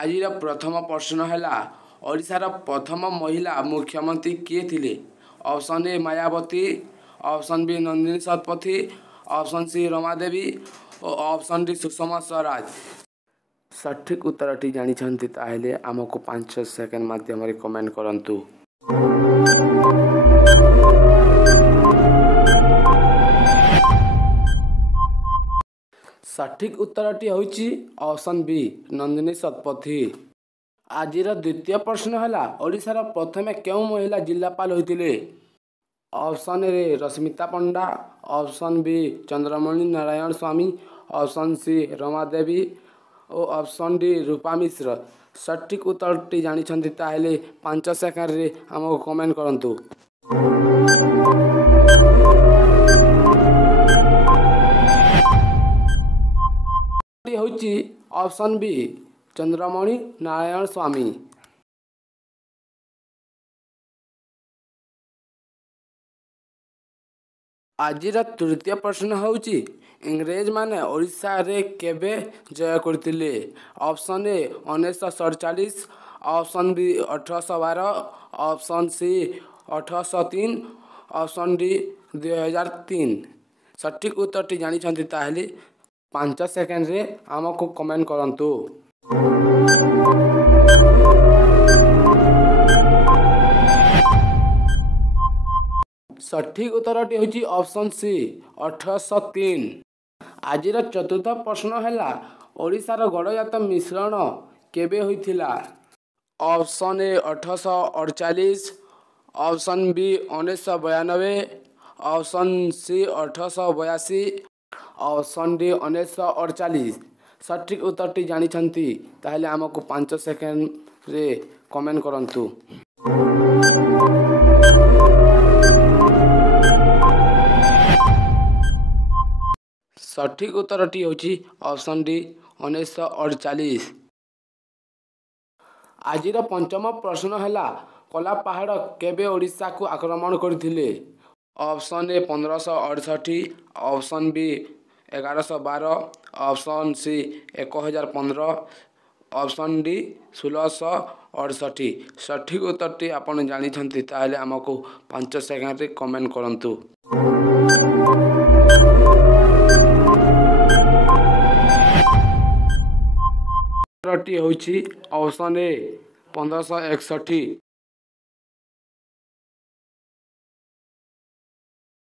ଆଜିର ପ୍ରଥମ ପ୍ରଶ୍ନ ହେଲା ଓଡ଼ିଶାର ପ୍ରଥମ ମହିଳା ମୁଖ୍ୟମନ୍ତ୍ରୀ କିଏ ଥିଲେ? Option A Mayawati, option B Nandini Satpathy, option C Rama Devi ଓ ଅପସନ୍ ଡି ସୁଷମା ସ୍ୱରାଜ। ସଠିକ୍ ଉତ୍ତରଟି ଜାଣିଛନ୍ତି ତାହେଲେ ଆମକୁ 5 ସେକେଣ୍ଡ ମାଧ୍ୟମରେ କମେଣ୍ଟ କରନ୍ତୁ। ସଠିକ୍ ଉତ୍ତରଟି ହେଉଛି ଅପସନ୍ ବି ନନ୍ଦିନୀ ଶତପଥୀ। ଆଜିର ଦ୍ୱିତୀୟ ପ୍ରଶ୍ନ ହେଲା ଓଡ଼ିଶାର ପ୍ରଥମେ କେଉଁ ମହିଳା ଜିଲ୍ଲାପାଳ ହୋଇଥିଲେ? Option A Rashmita Panda, option B Chandramani Narayan Swami, option C Rama Devi ଓ ଅପସନ୍ ଡି ରୂପା ମିଶ୍ର। ସଠିକ୍ ଉତ୍ତରଟି ଜାଣିଛନ୍ତି ତାହେଲେ 5 ସେକେଣ୍ଡରେ ଆମକୁ କମେଣ୍ଟ କରନ୍ତୁ। ହେଉଛି ଅପସନ୍ ବି ଚନ୍ଦ୍ରମଣି ନାରାୟଣ ସ୍ୱାମୀ। ଆଜିର ତୃତୀୟ ପ୍ରଶ୍ନ ହେଉଛି ଇଂରେଜମାନେ ଓଡ଼ିଶାରେ କେବେ ଜୟ କରିଥିଲେ? Option A 1947, option B 1812, option C 1803, option D 2003। ସଠିକ୍ ଉତ୍ତରଟି ଜାଣିଛନ୍ତି ତାହେଲେ 5 ସେକେଣ୍ଡରେ ଆମକୁ କମେଣ୍ଟ କରନ୍ତୁ। ସଠିକ୍ ଉତ୍ତରଟି ହେଉଛି ଅପସନ୍ ସି 1803। ଆଜିର ଚତୁର୍ଥ ପ୍ରଶ୍ନ ହେଲା ଓଡ଼ିଶାର ଗଡ଼ଜାତ ମିଶ୍ରଣ କେବେ ହୋଇଥିଲା? Option A 1848, option B 1992, option C 1882, option D 1948। ସଠିକ୍ ଉତ୍ତରଟି ଜାଣିଛନ୍ତି ତାହେଲେ ଆମକୁ 5 ସେକେଣ୍ଡରେ କମେଣ୍ଟ କରନ୍ତୁ। ସଠିକ୍ ଉତ୍ତରଟି ହେଉଛି ଅପସନ୍ ଡି 1948। ଆଜିର ପଞ୍ଚମ ପ୍ରଶ୍ନ ହେଲା କଳାପାହାଡ଼ କେବେ ଓଡ଼ିଶାକୁ ଆକ୍ରମଣ କରିଥିଲେ? Option A 1568, option B 1112, option C 1015, option D 1668। ସଠିକ୍ ଉତ୍ତରଟି ଆପଣ ଜାଣିଛନ୍ତି ତାହେଲେ ଆମକୁ 5 ସେକେଣ୍ଡରେ କମେଣ୍ଟ କରନ୍ତୁ। ଉତ୍ତରଟି ହେଉଛି ଅପସନ୍ ଏ 1561।